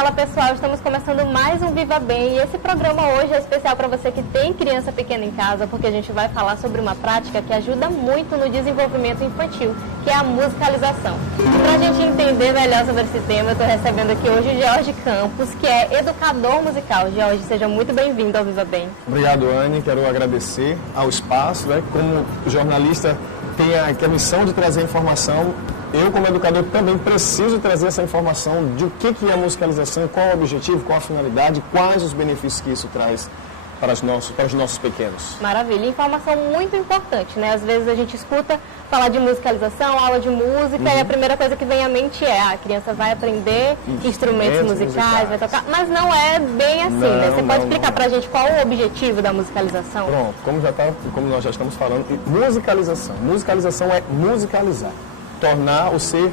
Fala pessoal, estamos começando mais um Viva Bem e esse programa hoje é especial para você que tem criança pequena em casa, porque a gente vai falar sobre uma prática que ajuda muito no desenvolvimento infantil, que é a musicalização. E para a gente entender melhor sobre esse tema, eu estou recebendo aqui hoje o Jorge Campos, que é educador musical. Jorge, seja muito bem-vindo ao Viva Bem. Obrigado, Anne. Quero agradecer ao espaço, né? Como jornalista tem a missão de trazer informação. Eu, como educador, também preciso trazer essa informação de o que é a musicalização, qual é o objetivo, qual a finalidade, quais os benefícios que isso traz para os nossos pequenos. Maravilha, informação muito importante, né? Às vezes a gente escuta falar de musicalização, aula de música, e a primeira coisa que vem à mente é a criança vai aprender instrumentos musicais, vai tocar, mas não é bem assim, né? Você pode explicar para a gente qual é o objetivo da musicalização? Pronto, como nós já estamos falando, musicalização é musicalizar, tornar o ser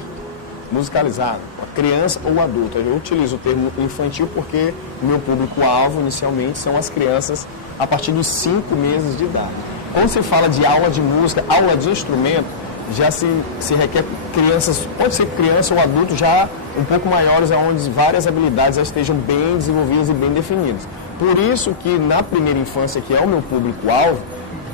musicalizado, a criança ou o adulto. Eu utilizo o termo infantil porque o meu público-alvo, inicialmente, são as crianças a partir dos 5 meses de idade. Quando se fala de aula de música, aula de instrumento, já se requer crianças, pode ser criança ou adulto, já um pouco maiores, onde várias habilidades já estejam bem desenvolvidas e bem definidas. Por isso que na primeira infância, que é o meu público-alvo,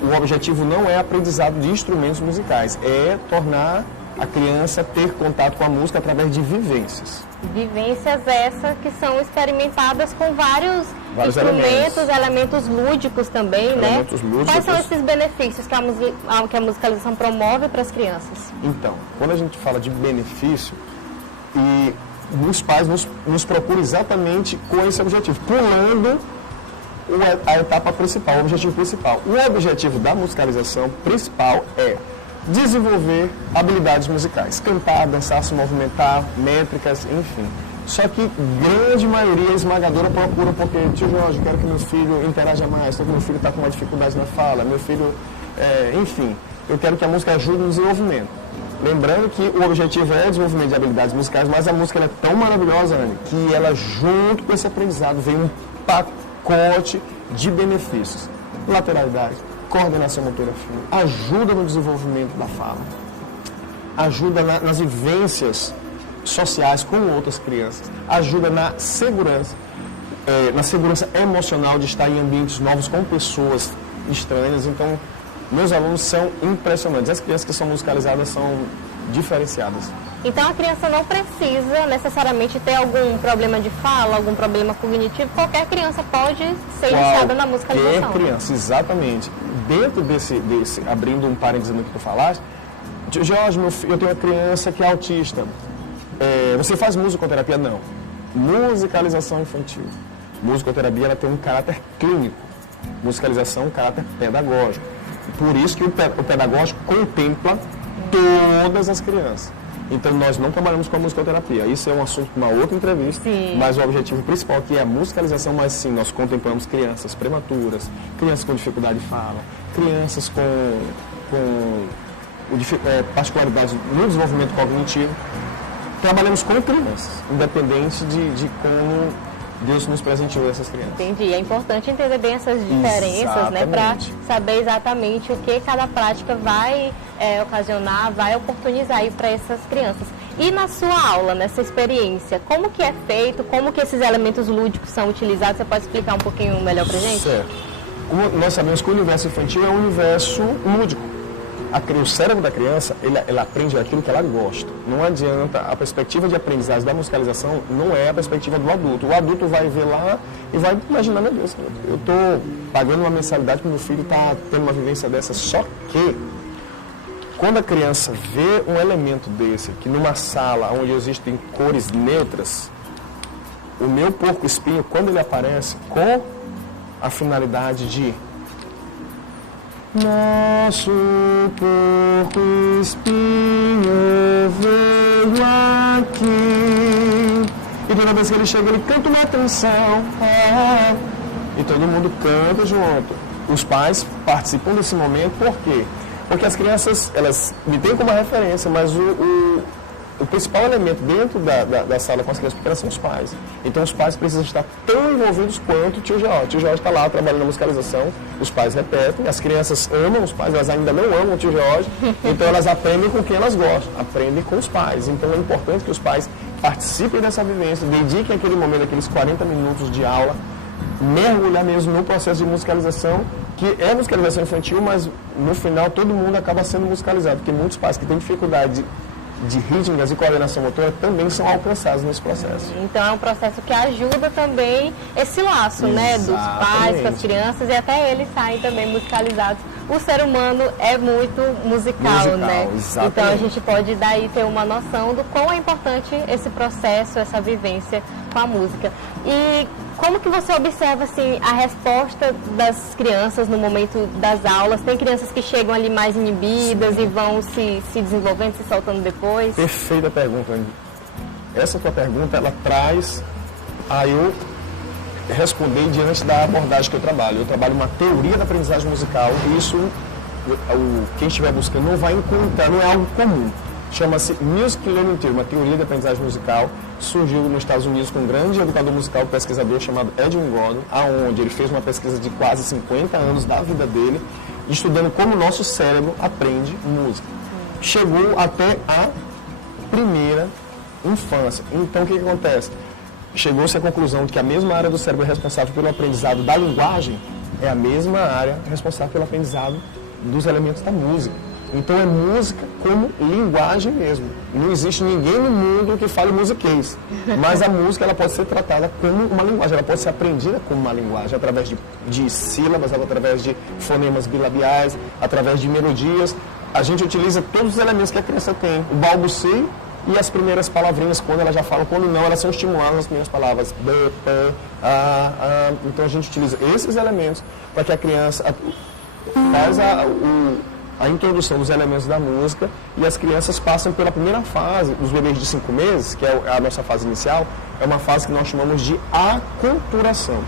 o objetivo não é aprendizado de instrumentos musicais, é tornar a criança ter contato com a música através de vivências. Vivências essas que são experimentadas com vários instrumentos, elementos lúdicos também, elementos né? Lúdicos. Quais são esses benefícios que a musicalização promove para as crianças? Então, quando a gente fala de benefício, e os pais nos procuram exatamente com esse objetivo, pulando a etapa principal, o objetivo principal. O objetivo da musicalização principal é desenvolver habilidades musicais, cantar, dançar, se movimentar, métricas, enfim. Só que grande maioria esmagadora procura porque, tio Jorge, quero que meu filho interaja mais, meu filho está com uma dificuldade na fala, meu filho, enfim, eu quero que a música ajude no desenvolvimento. Lembrando que o objetivo é o desenvolvimento de habilidades musicais, mas a música é tão maravilhosa, Anne, que ela, junto com esse aprendizado, vem um pacote de benefícios. Lateralidade, coordenação motora fina, ajuda no desenvolvimento da fala, ajuda nas vivências sociais com outras crianças, ajuda na segurança emocional de estar em ambientes novos com pessoas estranhas. Então, meus alunos são impressionantes. As crianças que são musicalizadas são diferenciadas. Então, a criança não precisa necessariamente ter algum problema de fala, algum problema cognitivo. Qualquer criança pode ser iniciada na musicalização. Qualquer criança, exatamente. Dentro desse, abrindo um parênteses no que tu falaste, Jorge, eu tenho uma criança que é autista. Você faz musicoterapia? Não. Musicalização infantil. Musicoterapia ela tem um caráter clínico. Musicalização um caráter pedagógico. Por isso que o pedagógico contempla todas as crianças. Então, nós não trabalhamos com a musicoterapia. Isso é um assunto para uma outra entrevista. Sim. Mas o objetivo principal aqui é a musicalização, mas sim, nós contemplamos crianças prematuras, crianças com dificuldade de fala, crianças com particularidades no desenvolvimento cognitivo. Trabalhamos com crianças, independente de como Deus nos presenteou essas crianças. Entendi. É importante entender bem essas diferenças, né, para saber exatamente o que cada prática vai ocasionar, vai oportunizar aí para essas crianças. E na sua aula, nessa experiência, como que é feito, como que esses elementos lúdicos são utilizados? Você pode explicar um pouquinho melhor para a gente? Certo. Como nós sabemos que o universo infantil é um universo lúdico. O cérebro da criança, ela aprende aquilo que ela gosta. Não adianta, a perspectiva de aprendizagem da musicalização não é a perspectiva do adulto. O adulto vai ver lá e vai imaginar, meu Deus, eu estou pagando uma mensalidade para o meu filho estar tendo uma vivência dessa. Só que, quando a criança vê um elemento desse, que numa sala onde existem cores neutras, o meu porco-espinho, quando ele aparece com a finalidade de nosso porco-espinho veio aqui. E toda vez que ele chega, ele canta uma canção. E todo mundo canta junto. Os pais participam desse momento, por quê? Porque as crianças, elas me têm como referência, mas o principal elemento dentro da sala com as crianças pequenas são os pais. Então os pais precisam estar tão envolvidos quanto o tio George. O tio George está lá trabalhando na musicalização, os pais repetem, as crianças amam os pais, elas ainda não amam o tio George, então elas aprendem com quem elas gostam, aprendem com os pais. Então é importante que os pais participem dessa vivência, dediquem aquele momento, aqueles 40 minutos de aula, mergulhar mesmo no processo de musicalização, que é musicalização infantil, mas no final todo mundo acaba sendo musicalizado, porque muitos pais que têm dificuldade de rítmicas e coordenação motora também são alcançados nesse processo. Então é um processo que ajuda também esse laço, né, dos pais com as crianças, e até eles saem também musicalizados. O ser humano é muito musical, né? Exatamente. Então a gente pode daí ter uma noção do quão é importante esse processo, essa vivência com a música. E como que você observa assim, a resposta das crianças no momento das aulas? Tem crianças que chegam ali mais inibidas e vão se desenvolvendo, se soltando depois? Perfeita pergunta, Andy. Essa tua pergunta, ela traz a eu responder diante da abordagem que eu trabalho. Eu trabalho uma teoria da aprendizagem musical e isso, quem estiver buscando não vai encontrar, não é algo comum. Chama-se Music Learning Theory, uma teoria de aprendizagem musical. Surgiu nos Estados Unidos com um grande educador musical, pesquisador chamado Edwin Gordon, aonde ele fez uma pesquisa de quase 50 anos da vida dele, estudando como o nosso cérebro aprende música. Chegou até a primeira infância. Então, o que acontece? Chegou-se à conclusão de que a mesma área do cérebro responsável pelo aprendizado da linguagem é a mesma área responsável pelo aprendizado dos elementos da música. Então é música como linguagem mesmo. Não existe ninguém no mundo que fale musiquês. Mas a música ela pode ser tratada como uma linguagem, ela pode ser aprendida como uma linguagem, através de sílabas, através de fonemas bilabiais, através de melodias. A gente utiliza todos os elementos que a criança tem. O balbucio e as primeiras palavrinhas, quando ela já fala, quando não, elas são estimuladas nas primeiras palavras. B, P, A. Então a gente utiliza esses elementos para que a criança faz a introdução dos elementos da música e as crianças passam pela primeira fase, os bebês de 5 meses, que é a nossa fase inicial, é uma fase que nós chamamos de aculturação.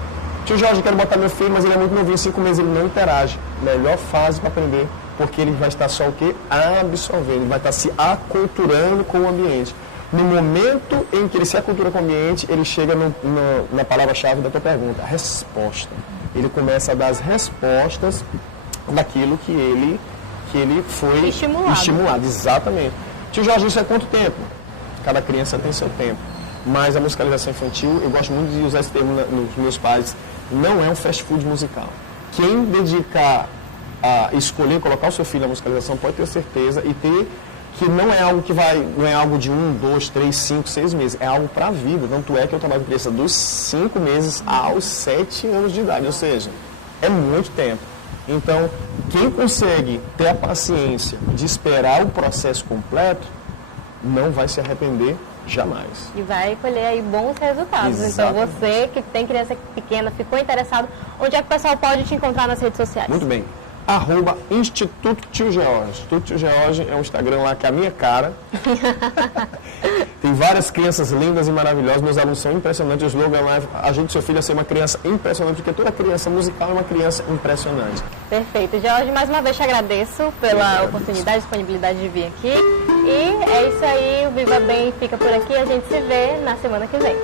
Tio Jorge, quero botar meu filho, mas ele é muito novinho, 5 meses ele não interage. Melhor fase para aprender, porque ele vai estar só o quê? Absorvendo, ele vai estar se aculturando com o ambiente. No momento em que ele se acultura com o ambiente, ele chega na palavra-chave da tua pergunta, a resposta. Ele começa a dar as respostas daquilo que ele foi estimulado. Exatamente. Tio Jorge, isso é quanto tempo? Cada criança tem seu tempo. Mas a musicalização infantil, eu gosto muito de usar esse termo nos meus pais, não é um fast food musical. Quem dedicar a escolher colocar o seu filho na musicalização pode ter certeza e ter que não é algo não é algo de 1, 2, 3, 5, 6 meses, é algo para a vida. Tanto é que eu trabalho com criança dos 5 meses aos 7 anos de idade, ou seja, é muito tempo. Então, quem consegue ter a paciência de esperar o processo completo, não vai se arrepender jamais. E vai colher aí bons resultados. Exatamente. Então, você que tem criança pequena, ficou interessado, onde é que o pessoal pode te encontrar nas redes sociais? Muito bem. @Instituto Tio George. Instituto Tio George é um Instagram lá que é a minha cara. Tem várias crianças lindas e maravilhosas. Meus alunos são impressionantes. O slogan lá é ajude seu filho a ser uma criança impressionante, porque toda criança musical é uma criança impressionante. Perfeito. George, mais uma vez te agradeço pela oportunidade, disponibilidade de vir aqui. E é isso aí, o Viva Bem fica por aqui. A gente se vê na semana que vem.